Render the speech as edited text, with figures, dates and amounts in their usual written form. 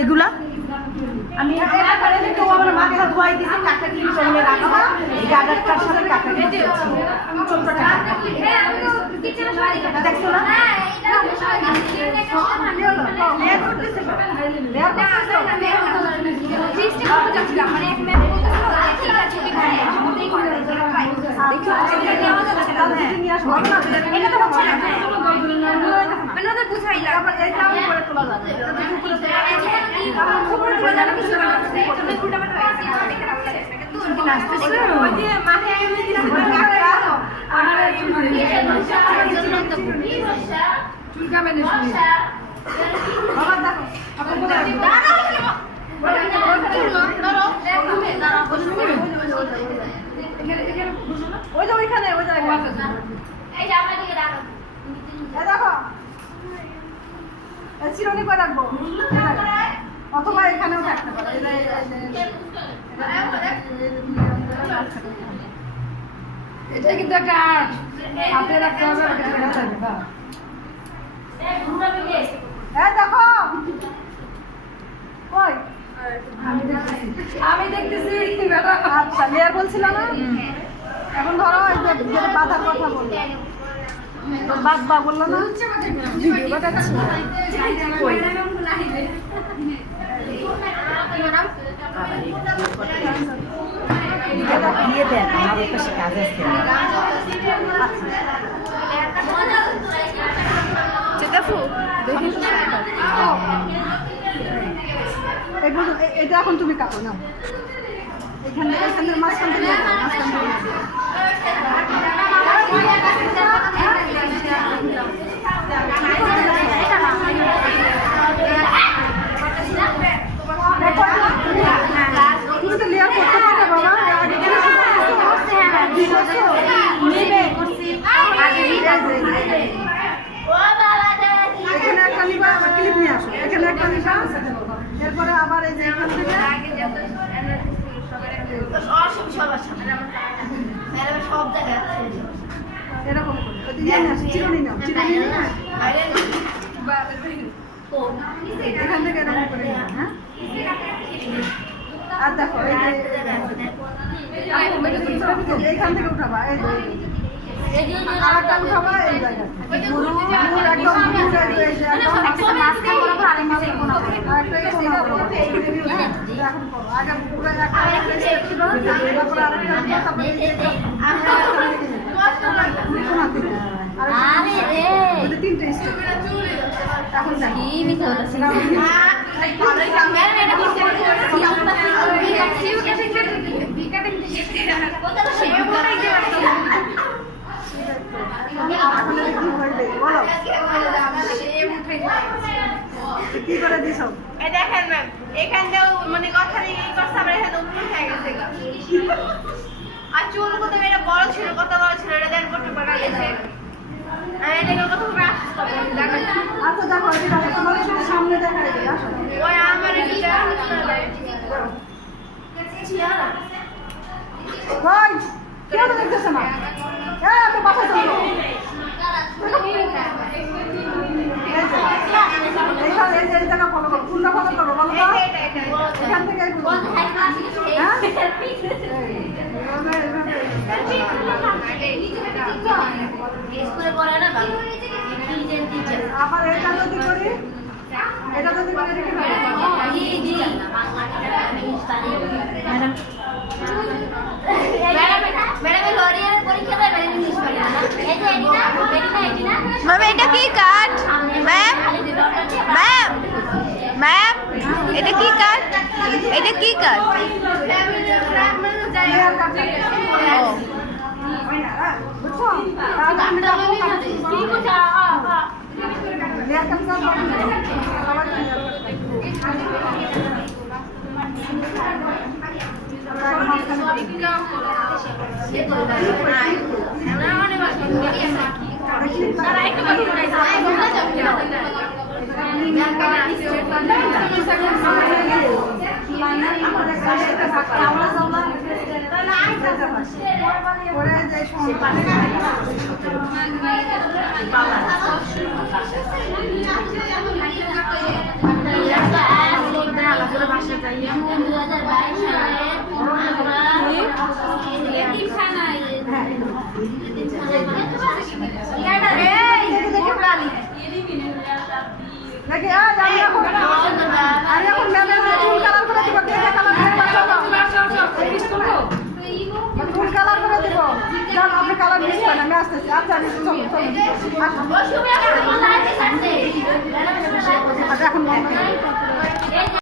এগুলা আমি আমার মাথা ধোয়াই দিয়েছি কাকা কি জন্য রাখা এই গার্ডারটার সাথে কাকা দিয়েছি ছোট্ট দেখছো না চিরুনি করে রাখবো অথবা এখানেও থাকতে পারে এটা কিন্তু একটা আর্ট হাতে রাখতে হবে দেখো কই আমি দেখতেছি আচ্ছা লেয়ার বলছিল না এখন ধরো বাধার কথা বললো বাবা বললো না ভিডিও বানাচ্ছি দিয়ে দেন আমার পাশে কাজ আছে এটা এখন তুমি কাটো না এখান থেকে মাঝখান থেকে এখানে একটা নিবা ক্লিপ নিয়ে আসো এখানে একটা নিবা এরপরে আবার এই যে এখান থেকে এরকম চিরুনি নাও এখান থেকে এরকম করে হ্যাঁ আর দেখো এইখান থেকে উঠাবা আরেকটা উঠাবা এই জায়গায় তিনটে স্টেপ এখন কি করে দিছ দেখেন ম্যাম এখানটাও মানে কথা আবার এখানে উপরে হয়ে গেছে আর চুল কত এটা বড় ছিল কত বড় ছিল এটা দেন করতে পারা গেছে এটাকে কত করে আসছে আচ্ছা দেখো এটা তোমার সামনে দেখাই দিই আসো ওই আমার এটা ভাই কেন দেখতেছ না হ্যাঁ তো পাশে চলো এইখানে এই যে জায়গা ফলো করো কোনটা ফলো করো বলো তো এখান থেকে আবার এটা যদি করি এটা যদি করে রেখে ম্যাডাম ম্যাম এটা কি কাট ম্যাম ম্যাম ম্যাম এটা কি কাট এটা কি কাট নাকি আমি এখন ম্যামের ফুল কালার করে দিব, কে কে কালার করবো ফুল কালার করে দিব। যান আপনি কালার মিস করেন, আমি আসতেছি। আচ্ছা আমি চলুন এখন